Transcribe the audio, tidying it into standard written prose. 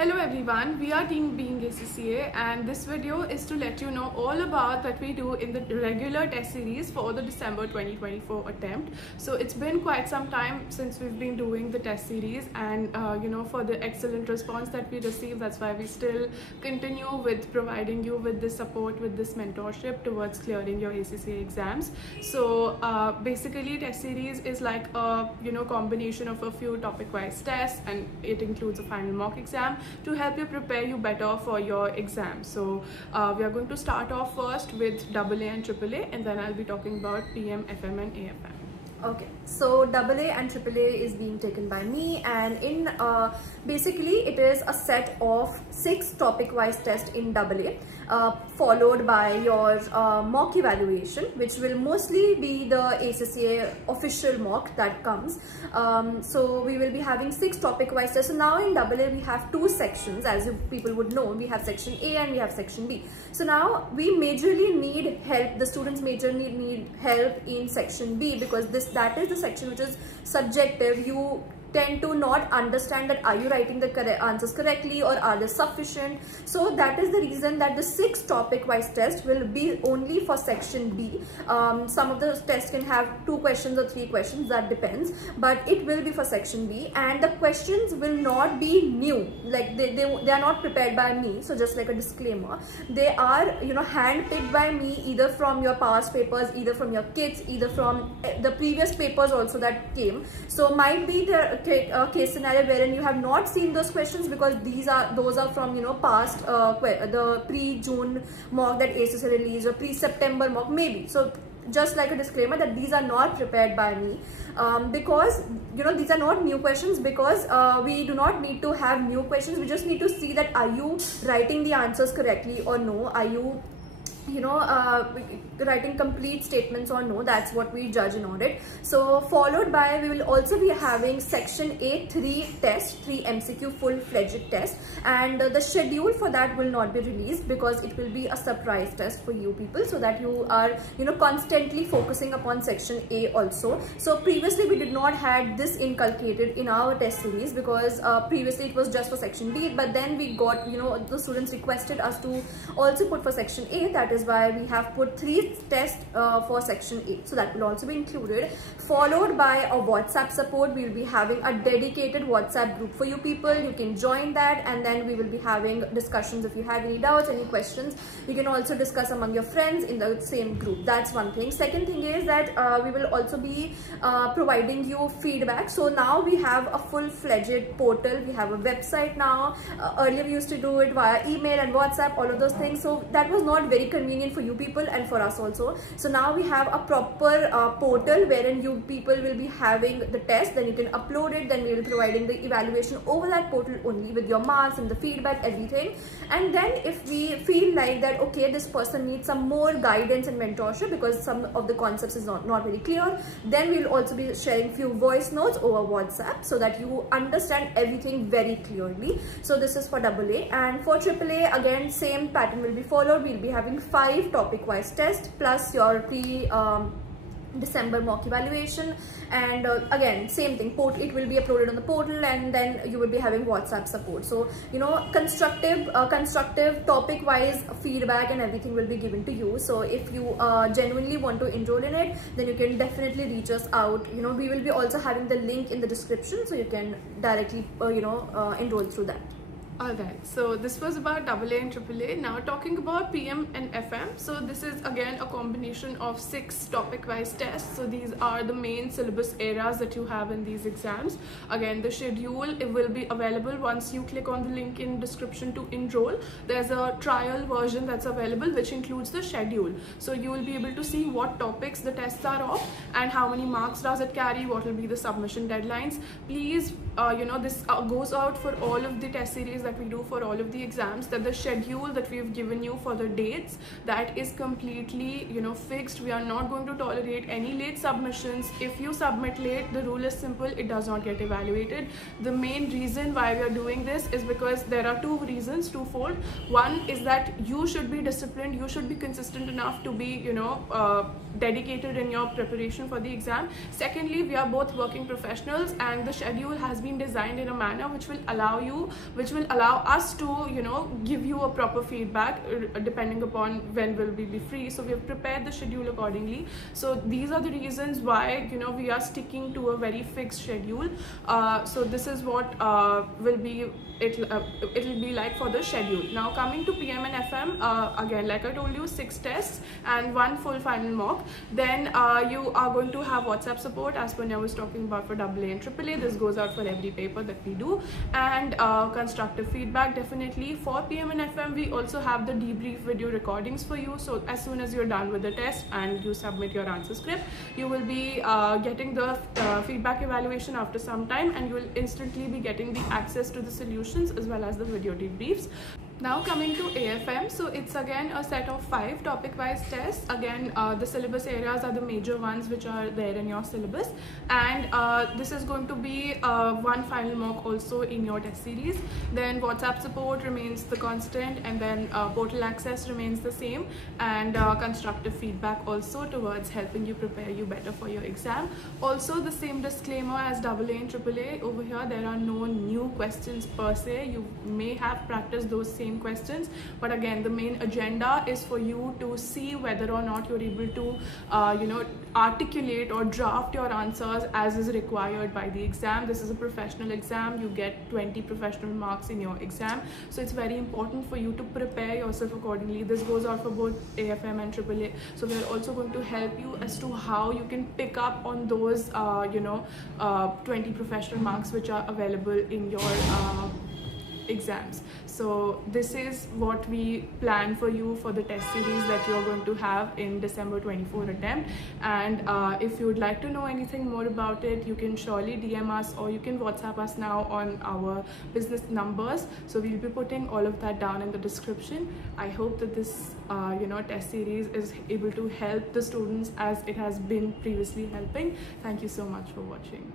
Hello everyone, we are Team Being ACCA and this video is to let you know all about what we do in the regular test series for the December 2024 attempt. So it's been quite some time since we've been doing the test series and for the excellent response that we receive, that's why we still continue with providing you with this support, with this mentorship towards clearing your ACCA exams. So basically test series is like a combination of a few topic wise tests, and it includes a final mock exam to help you prepare you better for your exam. So we are going to start off first with AA and AAA, and then I'll be talking about PM, FM and AFM. Okay, so AA and AAA is being taken by me, and in basically it is a set of 6 topic wise tests in AA, followed by your mock evaluation, which will mostly be the ACCA official mock that comes. So we will be having 6 topic wise tests. So now in AA we have 2 sections, as you people would know. We have section A and we have section B. So now we majorly need help, the students majorly need help in section B, because that is the section which is subjective. You tend to not understand that are you writing the correct answers correctly or are they sufficient. So that is the reason that the 6 topic wise tests will be only for section B. Some of the tests can have 2 questions or 3 questions, that depends, but it will be for section B, and the questions will not be new, like they are not prepared by me. So just like a disclaimer, they are hand picked by me, either from your past papers, either from your kits, either from the previous papers also that came. So might be the case scenario wherein you have not seen those questions, because those are from past the pre-June mock that ACCA released, or pre-September mock maybe. So just like a disclaimer that these are not prepared by me, because these are not new questions, because we do not need to have new questions. We just need to see that are you writing the answers correctly or no, are you writing complete statements or no. That's what we judge in audit. So followed by, we will also be having section A 3 test, 3 MCQ full-fledged test, and the schedule for that will not be released because it will be a surprise test for you people, so that you are constantly focusing upon section A also. So previously we did not had this inculcated in our test series, because previously it was just for section B, but then we got the students requested us to also put for section A. That is why we have put 3 tests for section A, so that will also be included. Followed by a WhatsApp support. We will be having a dedicated WhatsApp group for you people. You can join that, and then we will be having discussions. If you have any doubts, any questions, you can also discuss among your friends in the same group. That's one thing. Second thing is that we will also be providing you feedback. So now we have a full-fledged portal. We have a website now. Earlier we used to do it via email and WhatsApp, all of those things, so that was not very convenient for you people and for us also. So now we have a proper portal wherein you people will be having the test, then you can upload it, then we will be providing the evaluation over that portal only, with your marks and the feedback, everything. And then if we feel like that okay, this person needs some more guidance and mentorship because some of the concepts is not very clear, then we will also be sharing few voice notes over WhatsApp, so that you understand everything very clearly. So this is for AA. And for AAA, again same pattern will be followed. We'll be having 5 topic wise tests plus your December mock evaluation, and again same thing, it will be uploaded on the portal, and then you will be having WhatsApp support. So constructive topic wise feedback and everything will be given to you. So if you genuinely want to enroll in it, then you can definitely reach us out. We will be also having the link in the description, so you can directly enroll through that. Alright, so this was about AA and AAA. Now talking about PM and FM. So this is again a combination of 6 topic wise tests. So these are the main syllabus areas that you have in these exams. Again, the schedule, it will be available once you click on the link in description to enroll. There's a trial version that's available which includes the schedule. So you will be able to see what topics the tests are of and how many marks does it carry, what will be the submission deadlines. Please this goes out for all of the test series that we do for all of the exams, that the schedule that we've given you for the dates, that is completely fixed. We are not going to tolerate any late submissions. If you submit late, the rule is simple, it does not get evaluated. The main reason why we are doing this is because there are 2 reasons, twofold. One is that you should be disciplined, you should be consistent enough to be dedicated in your preparation for the exam. Secondly, we are both working professionals, and the schedule has been designed in a manner which will allow allow us to, you know, give you a proper feedback depending upon when will we be free. So we have prepared the schedule accordingly. So these are the reasons why, you know, we are sticking to a very fixed schedule. So this is what will be it'll be like for the schedule. Now coming to PM and FM, again, like I told you, 6 tests and 1 full final mock. Then you are going to have WhatsApp support, as Punya was talking about, for AA and AAA. This goes out for every paper that we do, and constructive feedback definitely. For PM and FM, we also have the debrief video recordings for you. So as soon as you're done with the test and you submit your answer script, you will be getting the feedback evaluation after some time, and you will instantly be getting the access to the solutions as well as the video debriefs. Now coming to AFM, so it's again a set of 5 topic-wise tests. Again, the syllabus areas are the major ones which are there in your syllabus, and this is going to be 1 final mock also in your test series. Then WhatsApp support remains the constant, and then portal access remains the same, and constructive feedback also towards helping you prepare you better for your exam. Also, the same disclaimer as AA and AAA. Over here, there are no new questions per se. You may have practiced those same questions, but again, the main agenda is for you to see whether or not you're able to you know, articulate or draft your answers as is required by the exam. This is a professional exam. You get 20 professional marks in your exam, so it's very important for you to prepare yourself accordingly. This goes out for both AFM and AAA, so we're also going to help you as to how you can pick up on those you know, 20 professional marks which are available in your exams. So this is what we plan for you for the test series that you're going to have in December 24 attempt. And if you would like to know anything more about it, you can surely DM us, or you can WhatsApp us now on our business numbers. So we'll be putting all of that down in the description. I hope that this you know, test series is able to help the students as it has been previously helping. Thank you so much for watching.